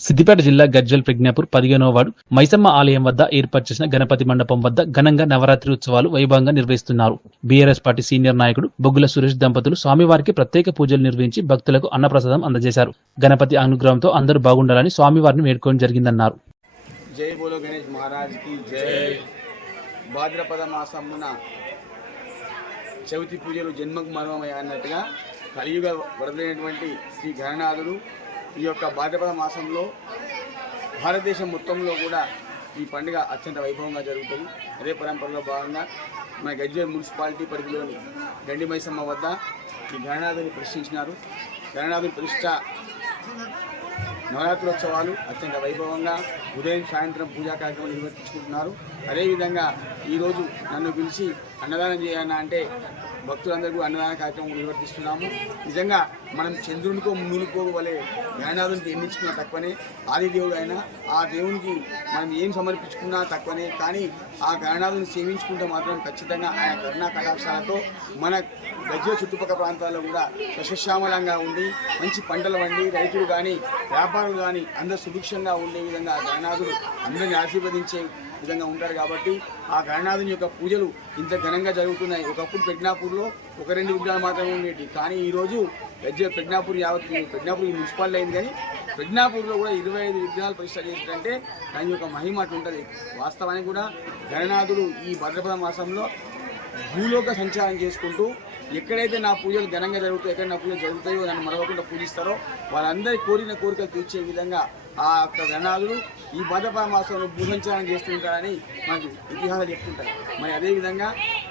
సిద్దిపేట జిల్లా గజ్జల్ ప్రజ్ఞాపూర్ పదిహేనో వార్డు మైసమ్మ ఆలయం వద్ద ఏర్పాటు చేసిన గణపతి మండపం వద్ద ఘనంగా నవరాత్రి ఉత్సవాలు వైభవంగా నిర్వహిస్తున్నారు. బీఆర్ఎస్ పార్టీ సీనియర్ నాయకుడు బొగ్గుల సురేష్ దంపతులు స్వామివారికి ప్రత్యేక పూజలు నిర్వహించి భక్తులకు అన్నప్రసాదం అందజేశారు. గణపతి అనుగ్రహంతో అందరూ బాగుండాలని స్వామివారిని వేడుకోవడం జరిగిందన్నారు. జై బోలో గణేష్ మహారాజ్కి జై. భాద్రపద మాసమున చవితి పూజలు జన్మకు మర్మమయ్య అన్నట్టుగా కలియుగ వరదైనటువంటి శ్రీ గణనాథుడు ఈ యొక్క భాద్రపద మాసంలో భారతదేశం మొత్తంలో కూడా ఈ పండుగ అత్యంత వైభవంగా జరుగుతుంది. అదే పరంపరలో భాగంగా మన గజ్వేల్ మున్సిపాలిటీ పరిధిలోని గండి మైసమ్మ వద్ద ఈ గణనాథుని ప్రశ్నించినారు గణనాథుని ప్రతిష్ట నవరాత్రోత్సవాలు అత్యంత వైభవంగా ఉదయం సాయంత్రం పూజా కార్యక్రమం నిర్వర్తించుకుంటున్నారు. అదేవిధంగా ఈరోజు నన్ను పిలిచి అన్నదానం చేయాలని అంటే భక్తులందరికీ అన్నదాన కార్యక్రమం నిర్వర్తిస్తున్నాము. నిజంగా మనం చంద్రునికో మునుకో వలె గణనాథునికి ఎన్నించుకున్న తక్కువనే. ఆది దేవుడు అయినా ఆ దేవునికి మనం ఏం సమర్పించుకున్నా తక్కువనే. కానీ ఆ గణనాథుని సేవించుకుంటే మాత్రం ఖచ్చితంగా ఆయన కరుణా కటాక్షాలతో మన గజ్జల చుట్టుపక్కల ప్రాంతాల్లో కూడా సస్యశ్యామలంగా ఉండి మంచి పంటలు వండి రైతులు కానీ వ్యాపారులు కానీ అందరూ సుభిక్షంగా ఉండే విధంగా ఆ గణనాథుడు అందరిని ఆశీర్వదించే విధంగా ఉంటారు కాబట్టి ఆ గణనాథుని యొక్క పూజలు ఇంత ఘనంగా జరుగుతున్నాయి. ఒకప్పుడు పెగ్నాపూర్లో ఒక రెండు విగ్రహాలు మాత్రమే ఉండేవి కానీ ఈరోజు గజ్జ పెగ్నాపూర్ యావత్ పెగ్నాపూర్ ఈ మున్సిపాలిటీ అయింది కానీ పెగ్నాపూర్లో కూడా ఇరవై ఐదు విగ్రహాలు ప్రతిష్ట చేసినట్టే దాని యొక్క మహిమ ఉంటుంది. వాస్తవానికి కూడా గణనాథుడు ఈ భద్రపద మాసంలో భూలోక సంచారం చేసుకుంటూ ఎక్కడైతే నా పూజలు ఘనంగా జరుగుతాయి ఎక్కడ నా పూజలు జరుగుతాయో నన్ను మరవకుండా పూజిస్తారో వాళ్ళందరి కోరిన కోరికలు తీర్చే విధంగా ఆ యొక్క గణనాథుడు ఈ భద్రపద మాసంలో భూ సంచారం చేస్తుంటారని మనకు ఇతిహాసాలు చెప్తుంటాయి. మరి అదేవిధంగా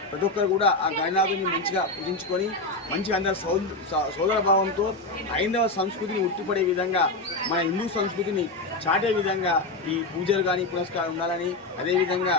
ప్రతి ఒక్కరు కూడా ఆ గణనాథుని మంచిగా పూజించుకొని మంచిగా అందరు సోద సోదర భావంతో హైందవ సంస్కృతిని ఉట్టిపడే విధంగా మన హిందూ సంస్కృతిని చాటే విధంగా ఈ పూజలు కానీ పురస్కారం ఉండాలని అదేవిధంగా